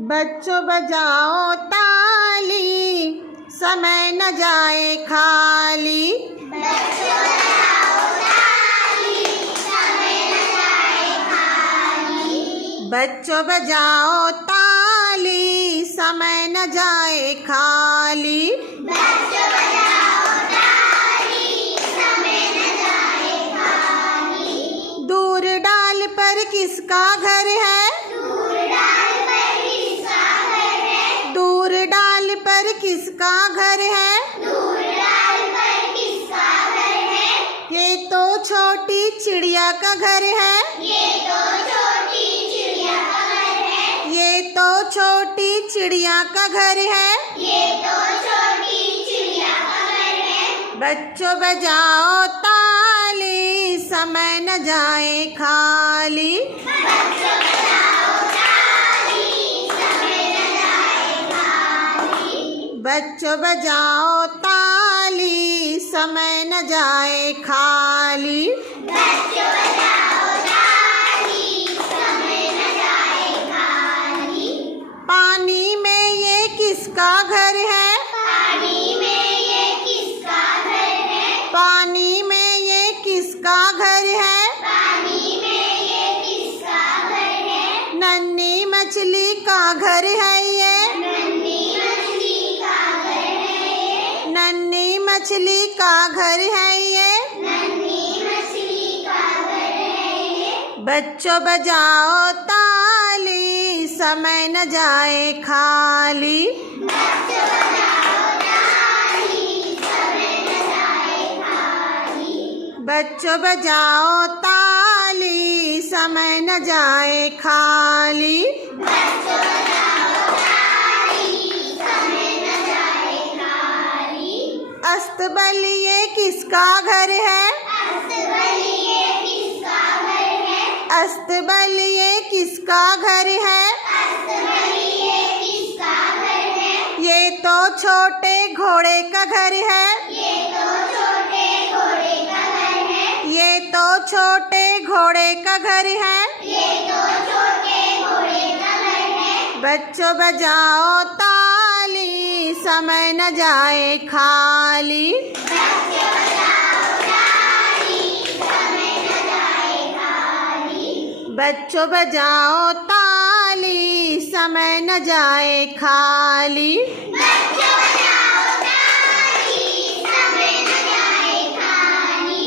बच्चों बजाओ ताली, समय न जाए खाली। बच्चों बजाओ ताली, समय न जाए खाली। बच्चों बजाओ ताली, समय न जाए खाली। बच्चों बजाओ ताली, समय न जाए खाली। दूर डाल पर किसका घर है? दूर डाल पर किसका घर है? दूर डाल पर किसका घर है? दूर डाल पर किसका घर है? ये तो छोटी चिड़िया का घर है। ये तो छोटी चिड़िया का घर है। ये तो छोटी चिड़िया का घर है। ये तो छोटी चिड़िया का घर है। बच्चों बजाओ ताली, समय न जाए खाली। बच्चों बजाओ ताली, समय न जाए खाली। बच्चों बजाओ ताली, समय न जाए खाली। बच्चों बजाओ ताली, समय न जाए खाली। पानी में ये किसका घर है? पानी में ये किसका घर है? पानी में ये किसका घर है? पानी में ये किसका घर है? नन्ही मछली का घर है ये। नन्ही मछली का घर है ये। नन्ही मछली का घर है ये। नन्ही मछली का घर है ये। बच्चों बजाओ ताली, समय न जाए खाली। बच्चों बजाओ ताली, समय न जाए खाली। बच्चों बजाओ ताली, समय न जाए खाली। बच्चों बजाओ ताली, समय न जाए खाली। अस्तबल ये किसका घर है? अस्तबल ये किसका घर है? अस्तबल ये किसका घर है? अस्तबल ये किसका घर है? ये तो छोटे घोड़े का घर है। ये तो छोटे घोड़े का घर है। ये तो छोटे घोड़े का घर है। ये तो छोटे घोड़े का घर है। बच्चों बजाओ ताली, समय न जाए खाली। बच्चों बजाओ ताली, समय न जाए खाली। बच्चों बजाओ ताली, समय न जाए खाली। बच्चों बजाओ ताली, समय न जाए खाली।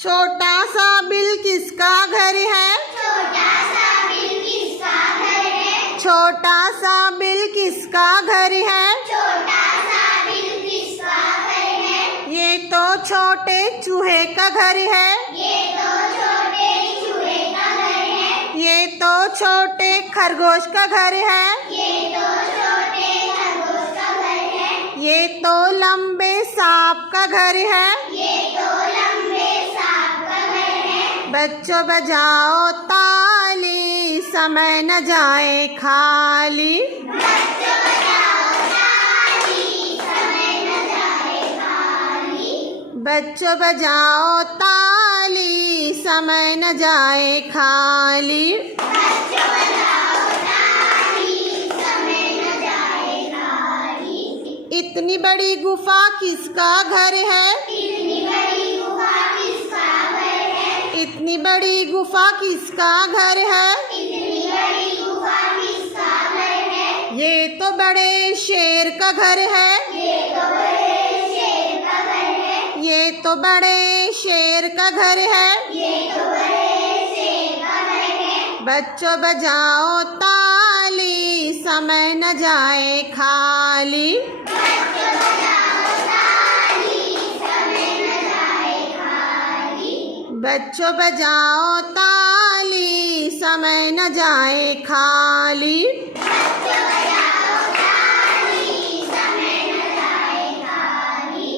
छोटा सा बिल किसका घर है? छोटा सा बिल किसका घर है? छोटा सा बिल किसका घर है? छोटा सा बिल किसका घर है? ये तो छोटे चूहे का घर है। ये तो छोटे चूहे का घर है। ये तो छोटे खरगोश का घर है। ये तो छोटे खरगोश का घर है। ये तो लंबे सांप का घर है। ये तो लंबे सांप का घर है। बच्चों बजाओ ताली, समय न जाए खाली। बच्चों बजाओ ताली, समय न जाए खाली। बच्चों बजाओ ताली, समय न जाए खाली। बच्चों बजाओ ताली, समय न जाए खाली। इतनी बड़ी गुफा किसका घर है? इतनी बड़ी गुफा किसका घर है? इतनी बड़ी गुफा किसका घर है? इतनी बड़ी गुफा किसका घर है? ये तो बड़े शेर का घर है। ये तो बड़े शेर का घर है। ये तो बड़े शेर का घर है। ये तो बड़े शेर का घर है। बच्चों बजाओ ताली, समय न जाए खाली। बच्चों बजाओ ताली, समय न जाए खाली। बच्चों बजाओ ताली, समय न जाए खाली। बच्चों बजाओ ताली, समय न जाए खाली।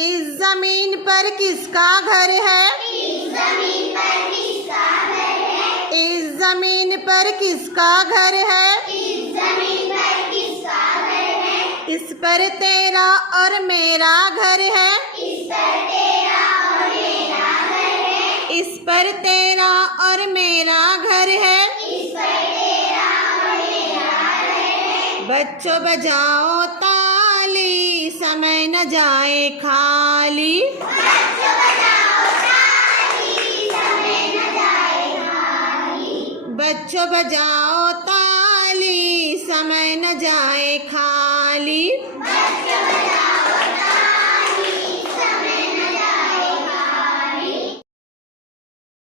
इस जमीन पर किसका घर है? इस जमीन पर किसका घर है? इस जमीन पर किसका घर है? इस जमीन पर किसका घर है? इस पर तेरा और मेरा घर है। इस पर तेरा और मेरा घर है। इस पर तेरा और मेरा घर है। इस पर तेरा और मेरा बच्चों बजाओ ताली, समय न जाए खाली। बच्चों बजाओ ताली, समय न जाए खाली। बच्चों बजाओ ताली, समय न जाए खाली।